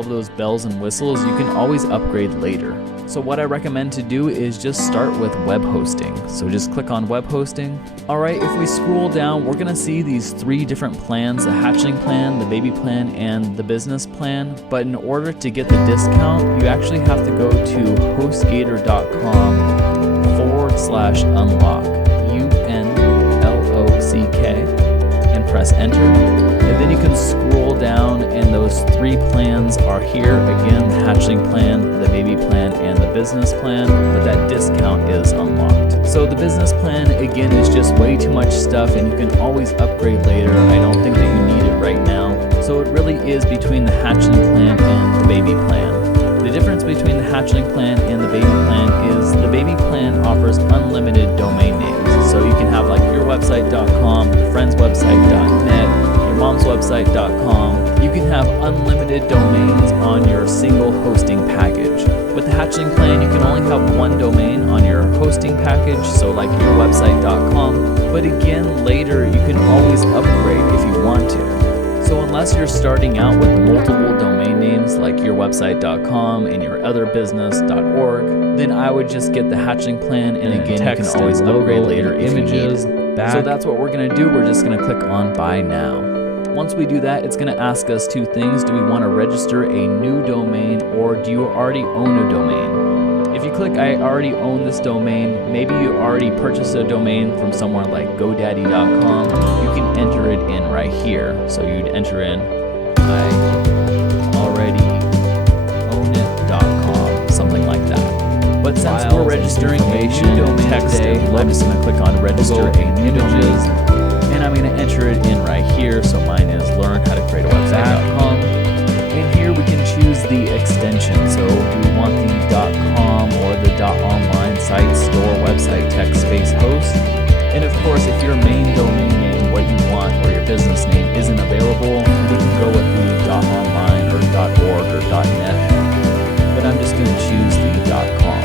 all of those bells and whistles, you can always upgrade later. So what I recommend to do is just start with web hosting. So just click on web hosting. Alright, if we scroll down, we're gonna see these 3 different plans, the hatchling plan, the baby plan, and the business plan. But in order to get the discount, you actually have to go to hostgator.com/unlock, UNLOCK, and press enter. And then you can scroll down and those 3 plans are here. Again, the hatchling plan, the baby plan, and the business plan, but that discount is unlocked. So the business plan, again, is just way too much stuff and you can always upgrade later. I don't think that you need it right now. So it really is between the hatchling plan and the baby plan. The difference between the hatchling plan and the baby plan is the baby plan offers unlimited domain names. So you can have like yourwebsite.com, friendswebsite.net, momswebsite.com. You can have unlimited domains on your single hosting package. With the hatchling plan, you can only have 1 domain on your hosting package, so like yourwebsite.com. But again, later you can always upgrade if you want to. So unless you're starting out with multiple domain names like yourwebsite.com and yourotherbusiness.org, then I would just get the hatchling plan, and again, you can always upgrade later if you need it. So that's what we're gonna do. We're just gonna click on buy now. Once we do that, it's gonna ask us 2 things. Do we wanna register a new domain, or do you already own a domain? If you click I already own this domain, maybe you already purchased a domain from somewhere like GoDaddy.com, you can enter it in right here. So you'd enter in I already own it.com, something like that. But since we're registering a new domain today, I'm just gonna click on register a new domain, and I'm gonna enter it in right here. So mine is learnhowtocreateawebsite.com. And here we can choose the extension. So do we want the .com or the .online site, store, website, text, space, host? And of course, if your main domain name, what you want, or your business name isn't available, then you can go with the .online or .org or .net. But I'm just gonna choose the .com.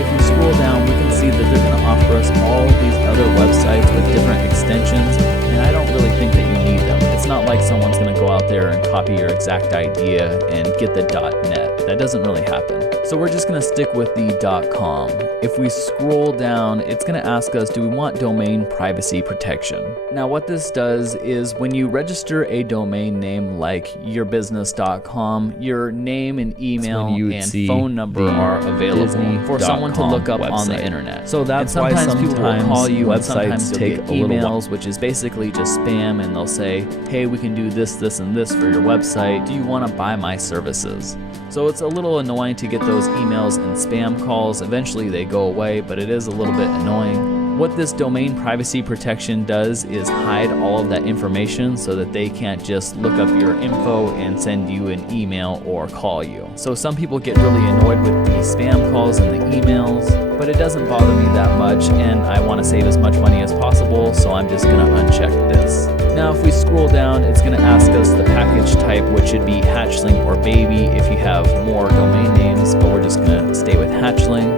If we scroll down, we can see that they're gonna offer us all these other websites with different extensions, and I don't really think that you need them. It's not like someone's gonna go out there and copy your exact idea and get the .net. That doesn't really happen. So we're just gonna stick with the .com. If we scroll down, it's gonna ask us, do we want domain privacy protection? Now what this does is when you register a domain name like yourbusiness.com, your name and email and phone number are available for someone to look up on the internet. So that's why sometimes people will call you, and sometimes you'll get emails, which is basically just spam, and they'll say, hey, we can do this, this, and this for your website. Do you want to buy my services? So it's a little annoying to get those emails and spam calls. Eventually they go away, but it is a little bit annoying. What this domain privacy protection does is hide all of that information so that they can't just look up your info and send you an email or call you. So some people get really annoyed with the spam calls and the emails, but it doesn't bother me that much, and I want to save as much money as possible, so I'm just going to uncheck this. Now if we scroll down, it's going to ask us the package type, which should be hatchling or baby if you have more domain names, but we're just going to stay with hatchling.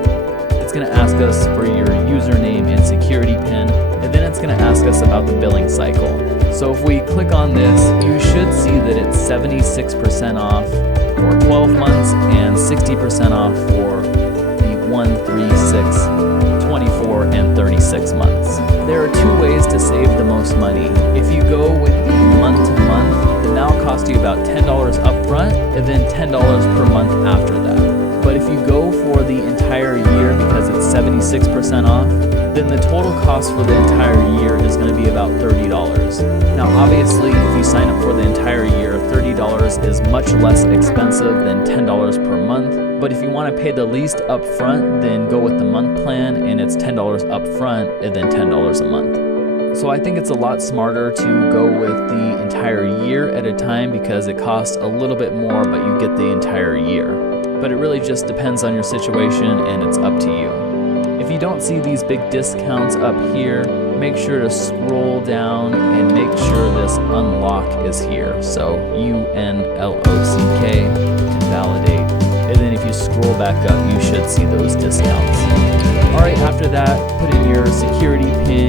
It's going to ask us for your username and security PIN, and then it's going to ask us about the billing cycle. So if we click on this, you should see that it's 76% off for 12 months and 60% off for the 1, 3, 6, 24, and 36 months. There are 2 ways to save the most money. If you go with the month-to-month, then that'll cost you about $10 up front and then $10 per month after that. But if you go for the entire year, because it's 76% off, then the total cost for the entire year is going to be about $30. Now obviously, if you sign up for the entire year, $30 is much less expensive than $10 per month. But if you want to pay the least up front, then go with the month plan, and it's $10 up front and then $10 a month. So I think it's a lot smarter to go with the entire year at a time because it costs a little bit more, but you get the entire year. But it really just depends on your situation, and it's up to you. If you don't see these big discounts up here, make sure to scroll down and make sure this unlock is here. So UNLOCK, and validate. And then if you scroll back up, you should see those discounts. Alright, after that, put in your security PIN